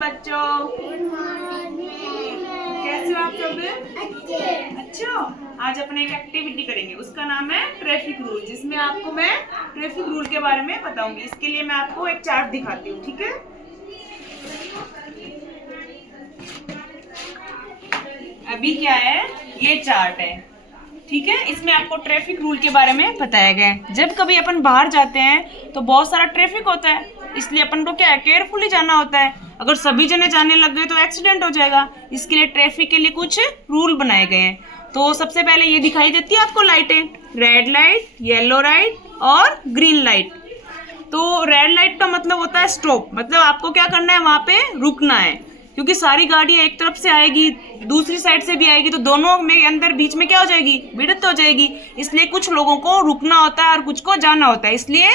बच्चों, कैसे हो आप सब? अच्छा, आज अपने एक एक्टिविटी करेंगे, उसका नाम है ट्रैफिक रूल, जिसमें आपको मैं ट्रैफिक रूल के बारे में बताऊंगी। इसके लिए मैं आपको एक चार्ट दिखाती हूँ, ठीक है? अभी क्या है, ये चार्ट है, ठीक है? इसमें आपको ट्रैफिक रूल के बारे में बताया गया है। जब कभी अपन बाहर जाते हैं तो बहुत सारा ट्रैफिक होता है, इसलिए अपन को क्या है, केयरफुली जाना होता है। अगर सभी जने जाने लग गए तो एक्सीडेंट हो जाएगा। इसके लिए ट्रैफिक के लिए कुछ रूल बनाए गए हैं। तो सबसे पहले ये दिखाई देती है आपको लाइटें, रेड लाइट, येलो लाइट और ग्रीन लाइट। तो रेड लाइट का मतलब होता है स्टॉप, मतलब आपको क्या करना है, वहां पे रुकना है, क्योंकि सारी गाड़ियां एक तरफ से आएगी, दूसरी साइड से भी आएगी, तो दोनों में अंदर बीच में क्या हो जाएगी, भिड़ंत हो जाएगी। इसलिए कुछ लोगों को रुकना होता है और कुछ को जाना होता है। इसलिए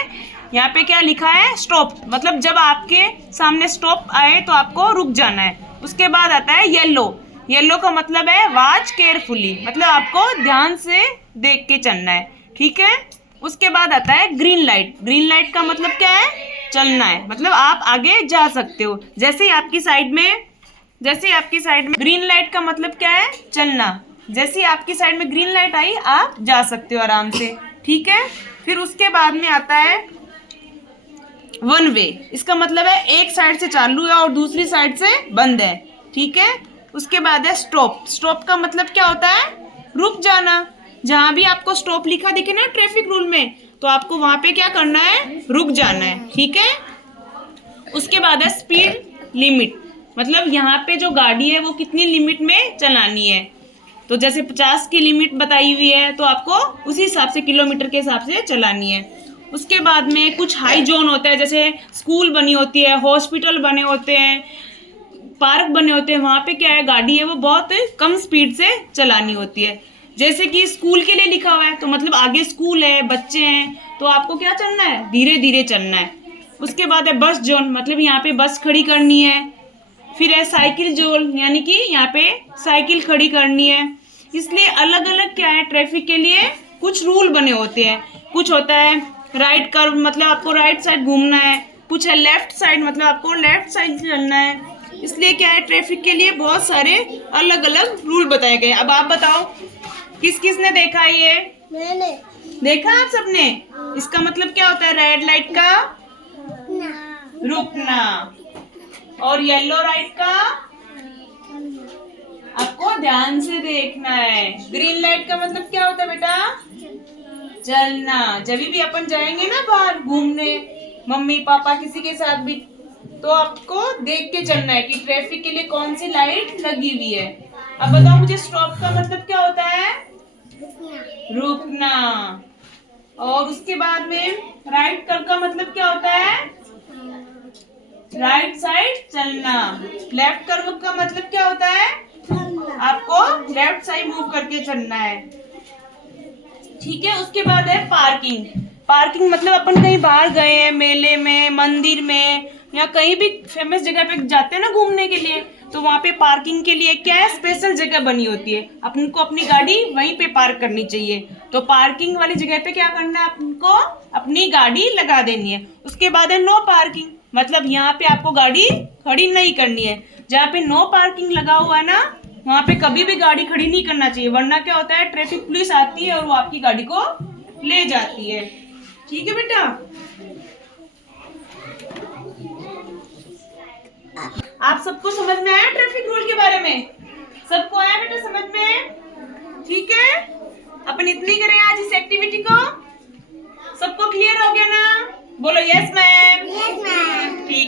यहाँ पे क्या लिखा है, स्टॉप, मतलब जब आपके सामने स्टॉप आए तो आपको रुक जाना है। उसके बाद आता है येलो। येलो का मतलब है वॉच केयरफुली, मतलब आपको ध्यान से देख के चलना है, ठीक है? उसके बाद आता है ग्रीन लाइट। ग्रीन लाइट का मतलब क्या है, चलना है, मतलब आप आगे जा सकते हो। जैसे ही आपकी साइड में ग्रीन लाइट का मतलब क्या है, चलना। जैसे ही आपकी साइड में ग्रीन लाइट आई, आप जा सकते हो आराम से, ठीक है? फिर उसके बाद में आता है वन वे। इसका मतलब है एक साइड से चालू है और दूसरी साइड से बंद है, ठीक है? उसके बाद है स्टॉप। स्टॉप का मतलब क्या होता है, रुक जाना। जहां भी आपको स्टॉप लिखा दिखे ना ट्रैफिक रूल में, तो आपको वहां पे क्या करना है, रुक जाना है, ठीक है? उसके बाद है स्पीड लिमिट, मतलब यहाँ पे जो गाड़ी है वो कितनी लिमिट में चलानी है। तो जैसे 50 की लिमिट बताई हुई है, तो आपको उसी हिसाब से, किलोमीटर के हिसाब से चलानी है। उसके बाद में कुछ हाई जोन होता है, जैसे स्कूल बनी होती है, हॉस्पिटल बने होते हैं, पार्क बने होते हैं, वहाँ पे क्या है, गाड़ी है वो बहुत कम स्पीड से चलानी होती है। जैसे कि स्कूल के लिए लिखा हुआ है, तो मतलब आगे स्कूल है, बच्चे हैं, तो आपको क्या चलना है, धीरे धीरे चलना है। उसके बाद है बस जोन, मतलब यहाँ पे बस खड़ी करनी है। फिर है साइकिल जोन, यानी कि यहाँ पे साइकिल खड़ी करनी है। इसलिए अलग अलग क्या है, ट्रैफिक के लिए कुछ रूल बने होते हैं। कुछ होता है राइट कर्व, मतलब आपको राइट साइड घूमना है। कुछ है लेफ्ट साइड, मतलब आपको लेफ्ट साइड से चलना है। इसलिए क्या है, ट्रैफिक के लिए बहुत सारे अलग अलग रूल बताए गए। अब आप बताओ, किस किस ने देखा है ये? मैंने देखा आप सबने? इसका मतलब क्या होता है, रेड लाइट का रुकना और येलो लाइट का आपको ध्यान से देखना है। ग्रीन लाइट का मतलब क्या होता है बेटा, चलना। जब भी अपन जाएंगे ना बाहर घूमने, मम्मी पापा किसी के साथ भी, तो आपको देख के चलना है कि ट्रैफिक के लिए कौन सी लाइट लगी हुई है। अब बताओ मुझे, स्टॉप का मतलब क्या होता है, रुकना। और उसके बाद में राइट कर्व का मतलब क्या होता है, राइट साइड चलना। लेफ्ट कर्व का मतलब क्या होता है, आपको लेफ्ट साइड मूव करके चलना है, ठीक है? उसके बाद है पार्किंग। पार्किंग मतलब अपन कहीं बाहर गए हैं, मेले में, मंदिर में, या कहीं भी फेमस जगह पे जाते हैं ना घूमने के लिए, तो वहाँ पे पार्किंग के लिए क्या है, स्पेशल जगह बनी होती है। अपन को अपनी गाड़ी वहीं पे पार्क करनी चाहिए। तो पार्किंग वाली जगह पे क्या करना है, अपन को अपनी गाड़ी लगा देनी है। उसके बाद है नो पार्किंग, मतलब यहाँ पे आपको गाड़ी खड़ी नहीं करनी है। जहाँ पे नो पार्किंग लगा हुआ है ना, वहां पे कभी भी गाड़ी खड़ी नहीं करना चाहिए, वरना क्या होता है, ट्रैफिक पुलिस आती है और वो आपकी गाड़ी को ले जाती है, ठीक है बेटा? आप सबको समझ में आया ट्रैफिक रूल के बारे में? सबको आया बेटा समझ में? ठीक है, अपन इतनी करें आज इस एक्टिविटी को। सबको क्लियर हो गया ना? बोलो यस मैम। Yes ma'am.